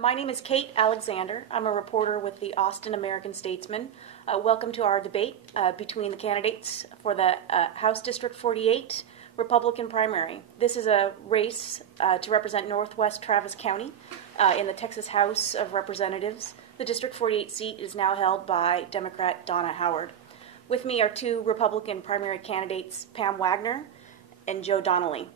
My name is Kate Alexander. I'm a reporter with the Austin American-Statesman. Welcome to our debate between the candidates for the House District 48 Republican primary. This is a race to represent Northwest Travis County in the Texas House of Representatives. The District 48 seat is now held by Democrat Donna Howard. With me are two Republican primary candidates, Pam Waggoner and Joe Donnelly.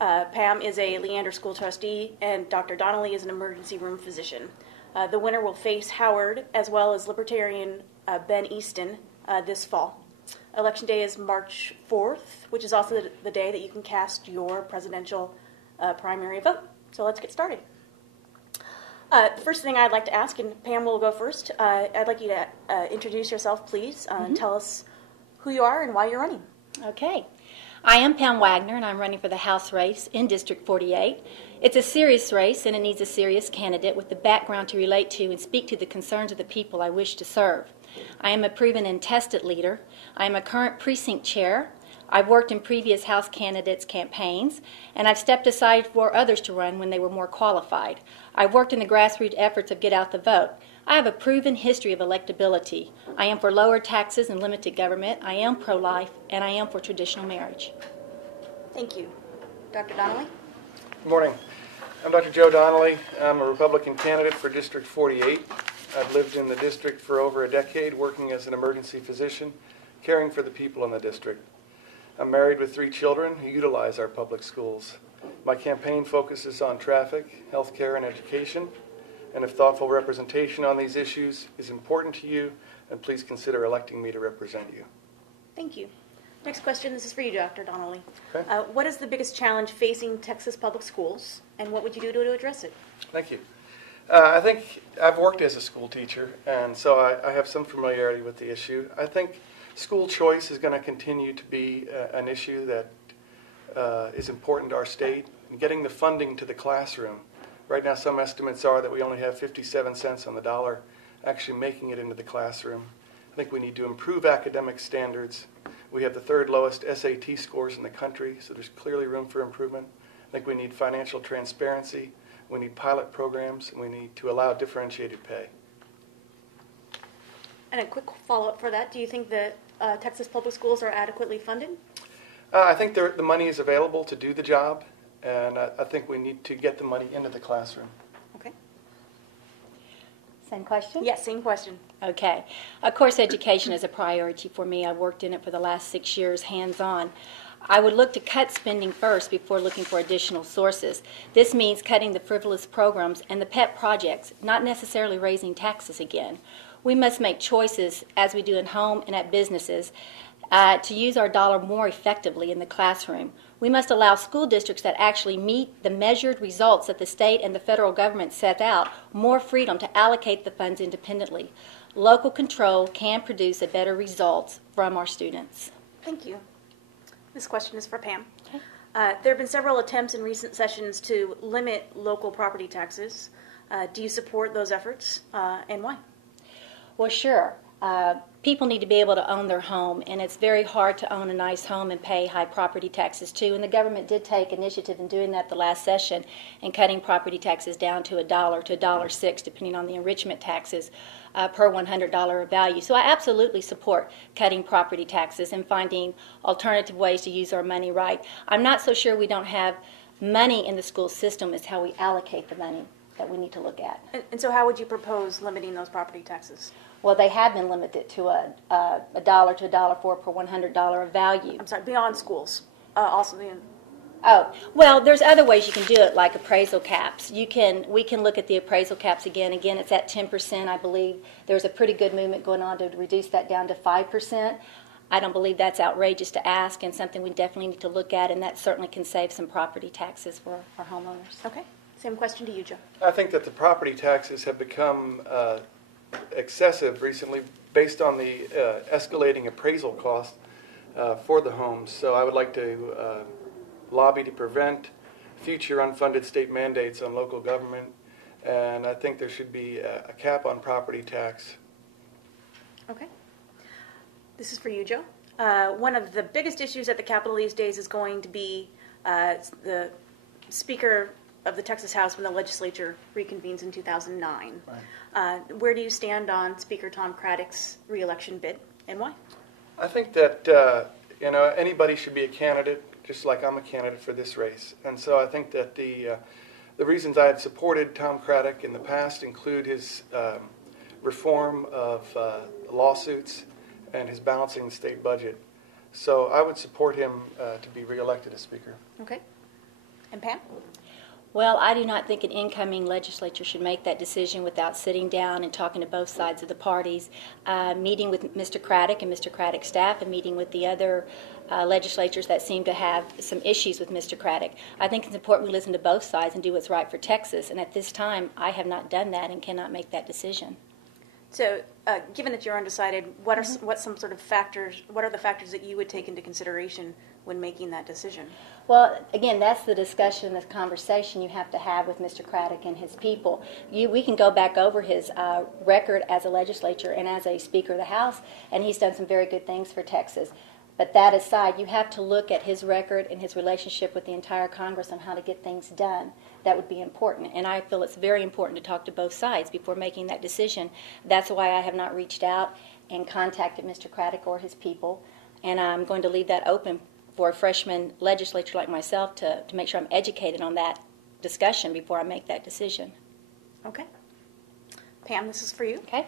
Pam is a Leander School trustee, and Dr. Donnelly is an emergency room physician. The winner will face Howard as well as Libertarian Ben Easton this fall. Election day is March 4th, which is also the day that you can cast your presidential primary vote. So let's get started. The first thing I'd like to ask, and Pam will go first, I'd like you to introduce yourself, please. Tell us who you are and why you're running. Okay. I am Pam Waggoner, and I'm running for the House race in District 48. It's a serious race, and it needs a serious candidate with the background to relate to and speak to the concerns of the people I wish to serve. I am a proven and tested leader. I am a current precinct chair. I've worked in previous House candidates' campaigns, and I've stepped aside for others to run when they were more qualified. I've worked in the grassroots efforts of Get Out the Vote. I have a proven history of electability. I am for lower taxes and limited government. I am pro-life, and I am for traditional marriage. Thank you. Dr. Donnelly? Good morning. I'm Dr. Joe Donnelly. I'm a Republican candidate for District 48. I've lived in the district for over a decade, working as an emergency physician, caring for the people in the district. I'm married with 3 children who utilize our public schools. My campaign focuses on traffic, health care, and education. And if thoughtful representation on these issues is important to you, then please consider electing me to represent you. Thank you. Next question, this is for you, Dr. Donnelly. Okay. What is the biggest challenge facing Texas public schools, and what would you do to address it? Thank you. I think I've worked as a school teacher, and so I have some familiarity with the issue. I think school choice is going to continue to be an issue that is important to our state, and getting the funding to the classroom. Right now, some estimates are that we only have 57 cents on the dollar actually making it into the classroom. I think we need to improve academic standards. We have the 3rd lowest SAT scores in the country, so there's clearly room for improvement. I think we need financial transparency. We need pilot programs, and we need to allow differentiated pay. And a quick follow-up for that, do you think that Texas public schools are adequately funded? I think the money is available to do the job, and I think we need to get the money into the classroom. Okay. Same question? Yes, same question. Okay. Of course, education is a priority for me. I've worked in it for the last 6 years, hands-on. I would look to cut spending first before looking for additional sources. This means cutting the frivolous programs and the pet projects, not necessarily raising taxes again. We must make choices, as we do in home and at businesses, to use our dollar more effectively in the classroom. We must allow school districts that actually meet the measured results that the state and the federal government set out more freedom to allocate the funds independently. Local control can produce a better results from our students. Thank you. This question is for Pam. Okay. There have been several attempts in recent sessions to limit local property taxes. Do you support those efforts, and why? Well, sure. People need to be able to own their home, and it's very hard to own a nice home and pay high property taxes too. And the government did take initiative in doing that the last session and cutting property taxes down to $1 to $1.06, depending on the enrichment taxes per $100 of value. So I absolutely support cutting property taxes and finding alternative ways to use our money right. I'm not so sure we don't have money in the school system is how we allocate the money that we need to look at. And so how would you propose limiting those property taxes? Well, they have been limited to $1 to $1.04 per $100 of value. I'm sorry, beyond schools. Also the... Oh, well, there's other ways you can do it, like appraisal caps. We can look at the appraisal caps again. Again, it's at 10%, I believe. There's a pretty good movement going on to reduce that down to 5%. I don't believe that's outrageous to ask and something we definitely need to look at, and that certainly can save some property taxes for our homeowners. Okay. Same question to you, Joe. I think that the property taxes have become excessive recently based on the escalating appraisal costs for the homes. So I would like to lobby to prevent future unfunded state mandates on local government, and I think there should be a cap on property tax. Okay. This is for you, Joe. One of the biggest issues at the Capitol these days is going to be the Speaker of the Texas House when the legislature reconvenes in 2009. Right. Where do you stand on Speaker Tom Craddock's reelection bid, and why? I think that anybody should be a candidate, just like I'm a candidate for this race. And so I think that the reasons I had supported Tom Craddock in the past include his reform of lawsuits and his balancing the state budget. So I would support him to be reelected as Speaker. Okay. And Pam? Well, I do not think an incoming legislature should make that decision without sitting down and talking to both sides of the parties, meeting with Mr. Craddock and Mr. Craddock's staff, and meeting with the other legislatures that seem to have some issues with Mr. Craddock. I think it's important we listen to both sides and do what's right for Texas, and at this time, I have not done that and cannot make that decision. So, given that you're undecided, what are the factors that you would take into consideration when making that decision? Well, again, that's the discussion, the conversation you have to have with Mr. Craddock and his people. We can go back over his record as a legislature and as a Speaker of the House, and he's done some very good things for Texas. But that aside, you have to look at his record and his relationship with the entire Congress on how to get things done. That would be important. And I feel it's very important to talk to both sides before making that decision. That's why I have not reached out and contacted Mr. Craddock or his people. And I'm going to leave that open for a freshman legislator like myself to make sure I'm educated on that discussion before I make that decision. Okay. Pam, this is for you. Okay.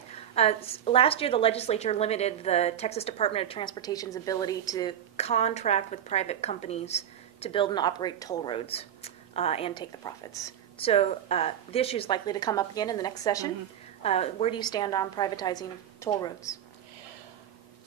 Last year, the legislature limited the Texas Department of Transportation's ability to contract with private companies to build and operate toll roads and take the profits. So the issue is likely to come up again in the next session. Where do you stand on privatizing toll roads?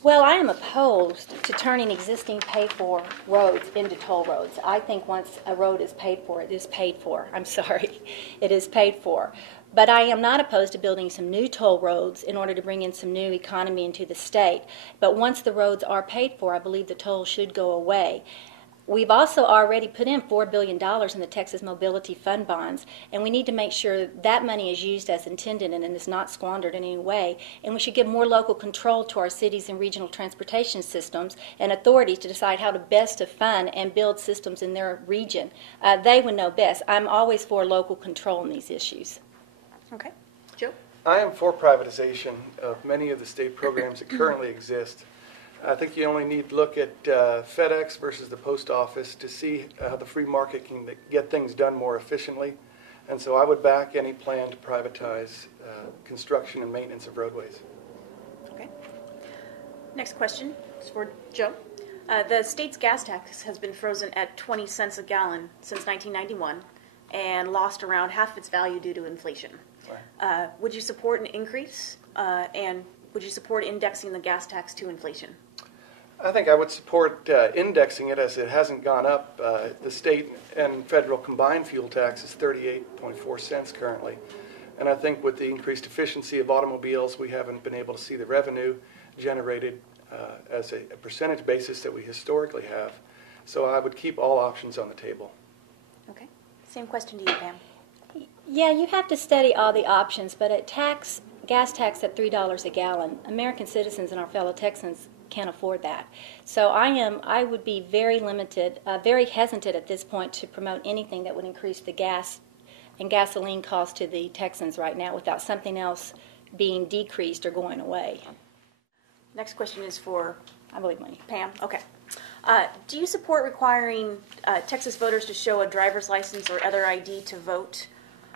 Well, I am opposed to turning existing paid-for roads into toll roads. I think once a road is paid for, it is paid for. I'm sorry, it is paid for. But I am not opposed to building some new toll roads in order to bring in some new economy into the state. But once the roads are paid for, I believe the toll should go away. We've also already put in $4 billion in the Texas Mobility Fund bonds, and we need to make sure that money is used as intended and is not squandered in any way. And we should give more local control to our cities and regional transportation systems and authorities to decide how to best to fund and build systems in their region. They would know best. I'm always for local control in these issues. Okay. Joe? I am for privatization of many of the state programs that currently exist. I think you only need to look at FedEx versus the post office to see how the free market can get things done more efficiently. And so I would back any plan to privatize construction and maintenance of roadways. Okay. Next question is for Joe. The state's gas tax has been frozen at 20 cents a gallon since 1991 and lost around half its value due to inflation. Right. Would you support an increase and would you support indexing the gas tax to inflation? I think I would support indexing it as it hasn't gone up. The state and federal combined fuel tax is 38.4 cents currently. And I think with the increased efficiency of automobiles, we haven't been able to see the revenue generated as a percentage basis that we historically have. So I would keep all options on the table. Okay. Same question to you, Pam. Yeah, you have to study all the options, but at gas tax at $3 a gallon, American citizens and our fellow Texans can't afford that. So I would be very limited, very hesitant at this point to promote anything that would increase the gas and gasoline cost to the Texans right now without something else being decreased or going away. Next question is for I believe money. Pam. Okay. Do you support requiring Texas voters to show a driver's license or other ID to vote?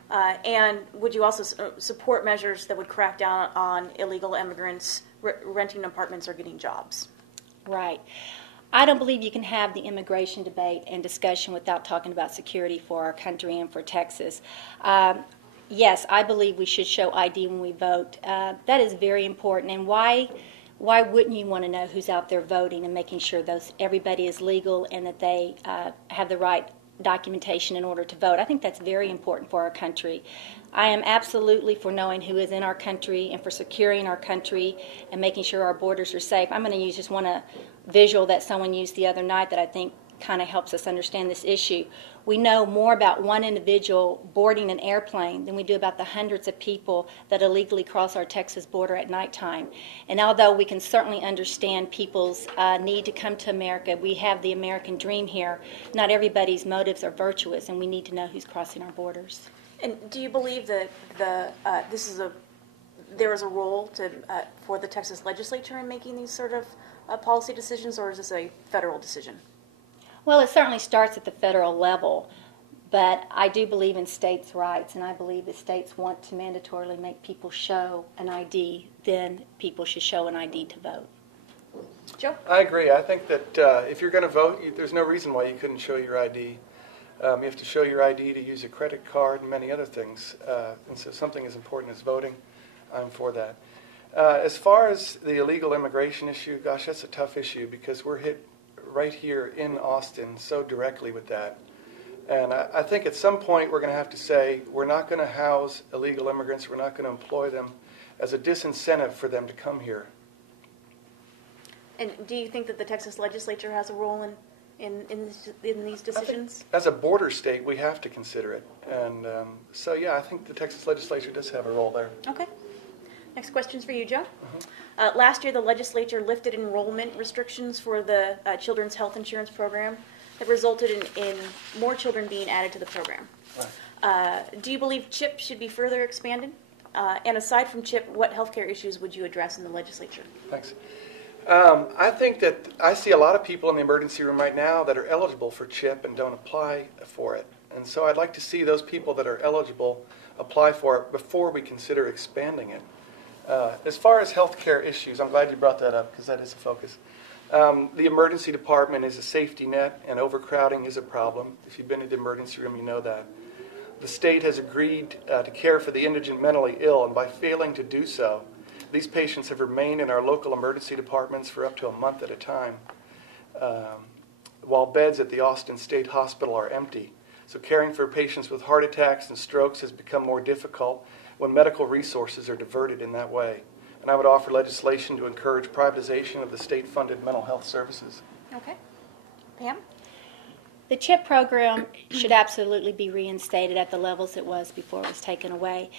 And would you also support measures that would crack down on illegal immigrants renting apartments or getting jobs? Right. I don't believe you can have the immigration debate and discussion without talking about security for our country and for Texas. Yes, I believe we should show ID when we vote. That is very important. And why wouldn't you want to know who's out there voting and making sure everybody is legal and that they have the right documentation in order to vote? I think that's very important for our country. I am absolutely for knowing who is in our country and for securing our country and making sure our borders are safe. I'm going to use just one visual that someone used the other night that I think kind of helps us understand this issue. We know more about one individual boarding an airplane than we do about the hundreds of people that illegally cross our Texas border at nighttime. And although we can certainly understand people's need to come to America, we have the American dream here. Not everybody's motives are virtuous, and we need to know who's crossing our borders. And do you believe that there is a role for the Texas legislature in making these sort of policy decisions, or is this a federal decision? Well, it certainly starts at the federal level, but I do believe in states' rights, and I believe the states want to mandatorily make people show an ID, then people should show an ID to vote. Joe? I agree. I think that if you're going to vote, there's no reason why you couldn't show your ID. You have to show your ID to use a credit card and many other things. And so something as important as voting, I'm for that. As far as the illegal immigration issue, gosh, that's a tough issue because we're hit right here in Austin so directly with that. And I think at some point we're going to have to say we're not going to house illegal immigrants, we're not going to employ them as a disincentive for them to come here. And do you think that the Texas legislature has a role in these decisions? As a border state, we have to consider it. And so, yeah, I think the Texas legislature does have a role there. Okay. Next question's for you, Joe. Last year, the legislature lifted enrollment restrictions for the Children's Health Insurance Program that resulted in more children being added to the program. Right. Do you believe CHIP should be further expanded? And aside from CHIP, what healthcare issues would you address in the legislature? Thanks. I think that I see a lot of people in the emergency room right now that are eligible for CHIP and don't apply for it. And so I'd like to see those people that are eligible apply for it before we consider expanding it. As far as healthcare issues, I'm glad you brought that up because that is a focus. The emergency department is a safety net, and overcrowding is a problem. If you've been to the emergency room, you know that. The state has agreed to care for the indigent mentally ill, and by failing to do so, these patients have remained in our local emergency departments for up to a month at a time, while beds at the Austin State Hospital are empty. So caring for patients with heart attacks and strokes has become more difficult when medical resources are diverted in that way. And I would offer legislation to encourage privatization of the state-funded mental health services. Okay. Pam? The CHIP program should absolutely be reinstated at the levels it was before it was taken away.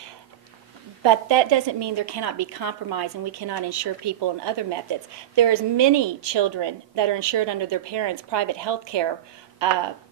But that doesn't mean there cannot be compromise and we cannot insure people in other methods. There's many children that are insured under their parents' private health care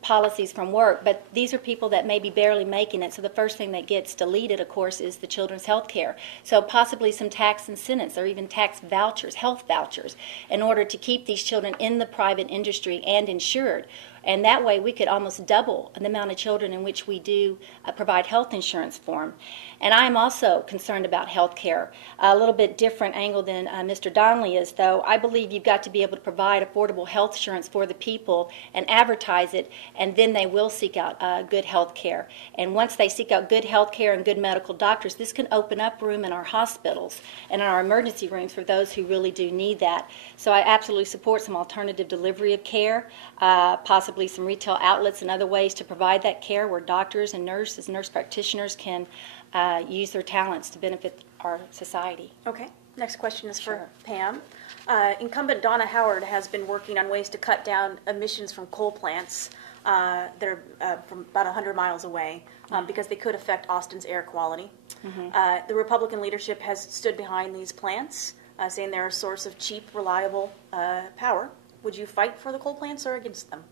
policies from work, but these are people that may be barely making it, so the first thing that gets deleted, of course, is the children's health care. So possibly some tax incentives or even tax vouchers, health vouchers, in order to keep these children in the private industry and insured. And that way we could almost double the amount of children in which we do provide health insurance for them. And I'm also concerned about health care. A little bit different angle than Mr. Donnelly is, though. I believe you've got to be able to provide affordable health insurance for the people and advertise it, and then they will seek out good health care. And once they seek out good health care and good medical doctors, this can open up room in our hospitals and in our emergency rooms for those who really do need that. So I absolutely support some alternative delivery of care, possibly some retail outlets and other ways to provide that care where doctors and nurses, nurse practitioners can use their talents to benefit our society. Okay. Next question is for Sure. Pam. Incumbent Donna Howard has been working on ways to cut down emissions from coal plants that are from about 100 miles away because they could affect Austin's air quality. The Republican leadership has stood behind these plants, saying they're a source of cheap, reliable power. Would you fight for the coal plants or against them?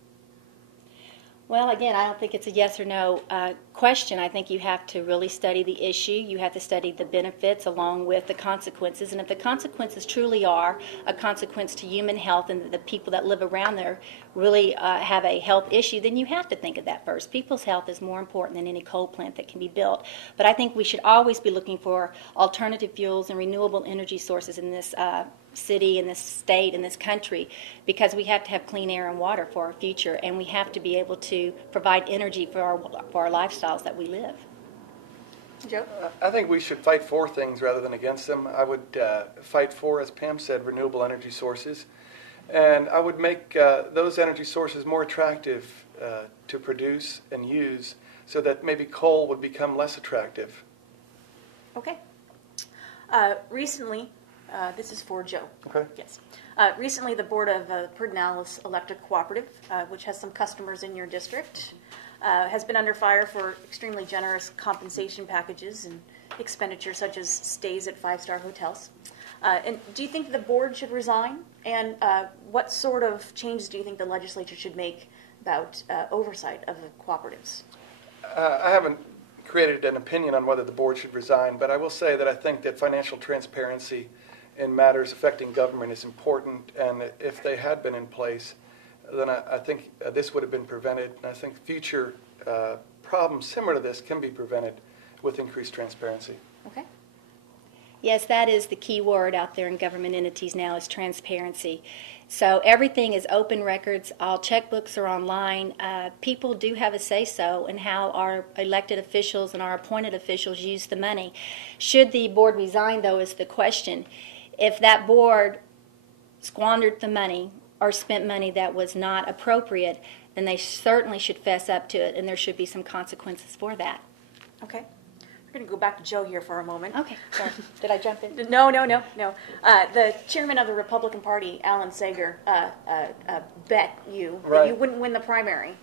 Well, again, I don't think it's a yes or no question. I think you have to really study the issue. You have to study the benefits along with the consequences. And if the consequences truly are a consequence to human health and the people that live around there really have a health issue, then you have to think of that first. People's health is more important than any coal plant that can be built. But I think we should always be looking for alternative fuels and renewable energy sources in this city, in this state, in this country, because we have to have clean air and water for our future, and we have to be able to provide energy for our lifestyles that we live. Joe? I think we should fight for things rather than against them. I would fight for, as Pam said, renewable energy sources. And I would make those energy sources more attractive to produce and use so that maybe coal would become less attractive. Okay. Recently, This is for Joe. Okay. Yes. Recently, the board of Pedernales Electric Cooperative, which has some customers in your district, has been under fire for extremely generous compensation packages and expenditures such as stays at five-star hotels. And do you think the board should resign? And what sort of changes do you think the legislature should make about oversight of the cooperatives? I haven't created an opinion on whether the board should resign, but I will say that I think that financial transparency in matters affecting government is important, and that if they had been in place, then I think this would have been prevented, and I think future problems similar to this can be prevented with increased transparency. Okay. Yes, that is the key word out there in government entities now is transparency. So everything is open records. All checkbooks are online. People do have a say-so in how our elected officials and our appointed officials use the money. Should the board resign, though, is the question. If that board squandered the money or spent money that was not appropriate, then they certainly should fess up to it, and there should be some consequences for that. Okay. We're going to go back to Joe here for a moment. Okay, sorry. Did I jump in? No. The chairman of the Republican Party, Alan Sager, bet you that you wouldn't win the primary.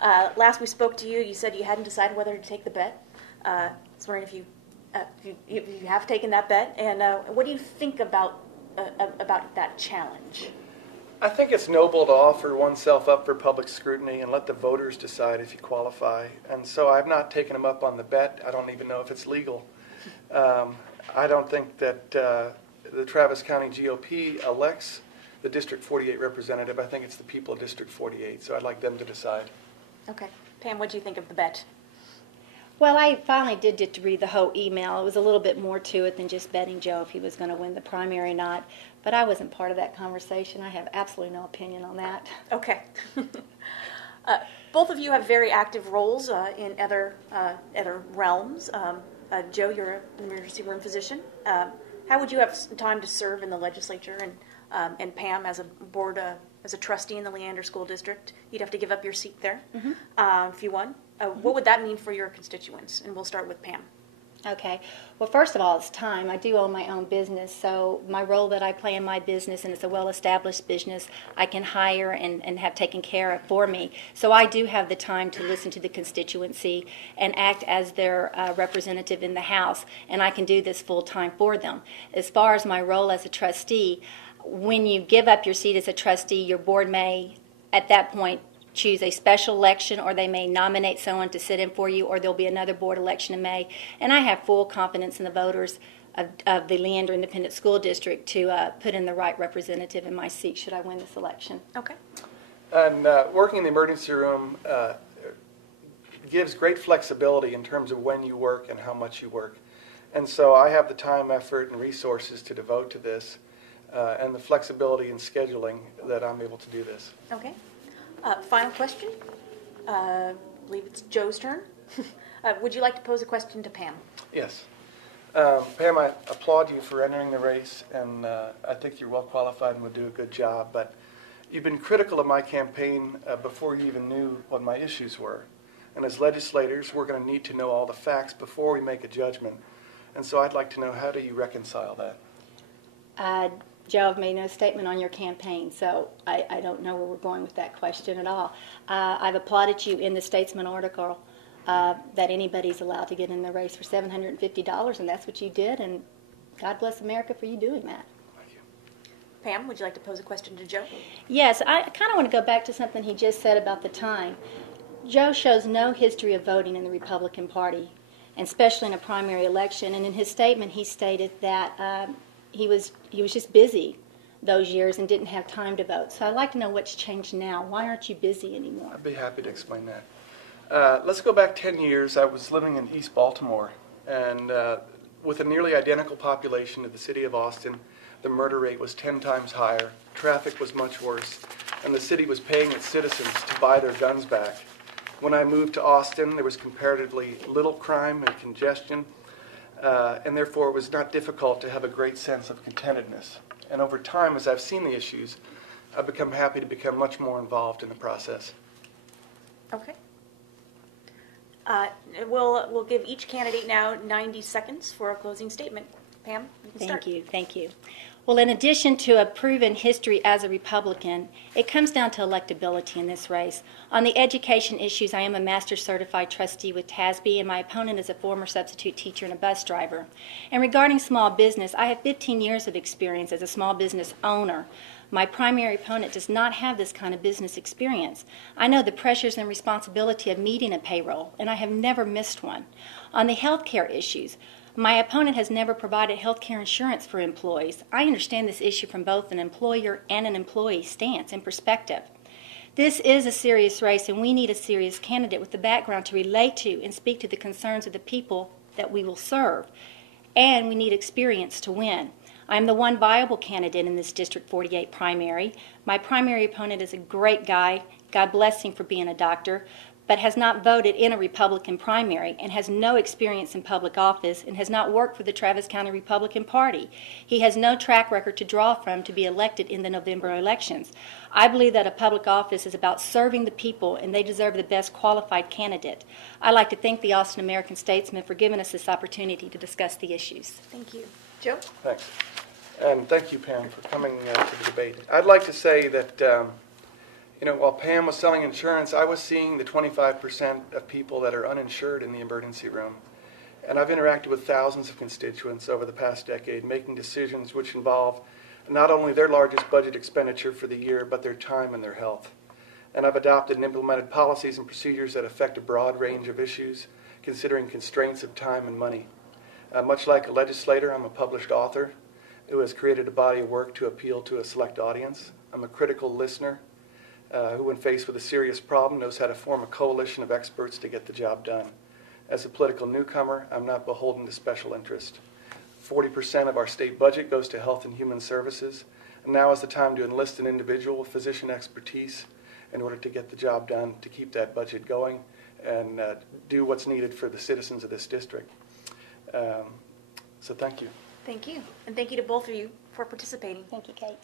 Last we spoke to you, you said you hadn't decided whether to take the bet. I was wondering if you have taken that bet, and what do you think about that challenge? I think it's noble to offer oneself up for public scrutiny and let the voters decide if you qualify. And so I've not taken him up on the bet. I don't even know if it's legal. I don't think that the Travis County GOP elects the District 48 representative. I think it's the people of District 48, so I'd like them to decide. Okay. Pam, what do you think of the bet? Well, I finally did get to read the whole email. It was a little bit more to it than just betting Joe if he was going to win the primary or not. But I wasn't part of that conversation. I have absolutely no opinion on that. Okay. Both of you have very active roles in other realms. Joe, you're an emergency room physician. How would you have time to serve in the legislature? And Pam, as a board, as a trustee in the Leander School District, you'd have to give up your seat there if you won. What would that mean for your constituents? And we'll start with Pam. Okay. Well, first of all, it's time. I do own my own business, so my role that I play in my business, and it's a well-established business, I can hire and have taken care of for me. So I do have the time to listen to the constituency and act as their representative in the House, and I can do this full-time for them. As far as my role as a trustee, when you give up your seat as a trustee, your board may, at that point, choose a special election, or they may nominate someone to sit in for you, or there'll be another board election in May. And I have full confidence in the voters of the Leander Independent School District to put in the right representative in my seat should I win this election. Okay. And working in the emergency room gives great flexibility in terms of when you work and how much you work. And so I have the time, effort, and resources to devote to this, and the flexibility in scheduling that I'm able to do this. Okay. Final question. I believe it's Joe's turn. Would you like to pose a question to Pam? Yes. Pam, I applaud you for entering the race, and I think you're well qualified and would do a good job. But you've been critical of my campaign before you even knew what my issues were. And as legislators, we're going to need to know all the facts before we make a judgment. And so I'd like to know, how do you reconcile that? Joe, I've made no statement on your campaign, so I don't know where we're going with that question at all. I've applauded you in the Statesman article that anybody's allowed to get in the race for $750, and that's what you did, and God bless America for you doing that. Thank you. Pam, would you like to pose a question to Joe? Yes, I kind of want to go back to something he just said about the time. Joe shows no history of voting in the Republican Party, and especially in a primary election, and in his statement he stated that he was just busy those years and didn't have time to vote. So I'd like to know what's changed now. Why aren't you busy anymore? I'd be happy to explain that. Let's go back 10 years. I was living in East Baltimore, and with a nearly identical population to the city of Austin, the murder rate was 10 times higher, traffic was much worse, and the city was paying its citizens to buy their guns back. When I moved to Austin, there was comparatively little crime and congestion, and therefore it was not difficult to have a great sense of contentedness. And over time, as I've seen the issues, I've become happy to become much more involved in the process. Okay. We'll give each candidate now 90 seconds for a closing statement. Pam, you can start. Thank you. Well, in addition to a proven history as a Republican, it comes down to electability in this race. On the education issues, I am a master certified trustee with TASB, and my opponent is a former substitute teacher and a bus driver. And regarding small business, I have 15 years of experience as a small business owner. My primary opponent does not have this kind of business experience. I know the pressures and responsibility of meeting a payroll, and I have never missed one. On the health care issues, my opponent has never provided health care insurance for employees. I understand this issue from both an employer and an employee stance and perspective. This is a serious race, and we need a serious candidate with the background to relate to and speak to the concerns of the people that we will serve. And we need experience to win. I am the one viable candidate in this District 48 primary. My primary opponent is a great guy, God bless him for being a doctor, but has not voted in a Republican primary and has no experience in public office and has not worked for the Travis County Republican Party. He has no track record to draw from to be elected in the November elections. I believe that a public office is about serving the people, and they deserve the best qualified candidate. I'd like to thank the Austin American-Statesman for giving us this opportunity to discuss the issues. Thank you. Joe? Thanks. And thank you, Pam, for coming to the debate. I'd like to say that, while Pam was selling insurance, I was seeing the 25% of people that are uninsured in the emergency room. And I've interacted with thousands of constituents over the past decade, making decisions which involve not only their largest budget expenditure for the year, but their time and their health. And I've adopted and implemented policies and procedures that affect a broad range of issues, considering constraints of time and money. Much like a legislator, I'm a published author who has created a body of work to appeal to a select audience. I'm a critical listener who, when faced with a serious problem, knows how to form a coalition of experts to get the job done. As a political newcomer, I'm not beholden to special interest. 40% of our state budget goes to health and human services, and now is the time to enlist an individual with physician expertise in order to get the job done, to keep that budget going, and do what's needed for the citizens of this district. So thank you. Thank you. And thank you to both of you for participating. Thank you, Kate.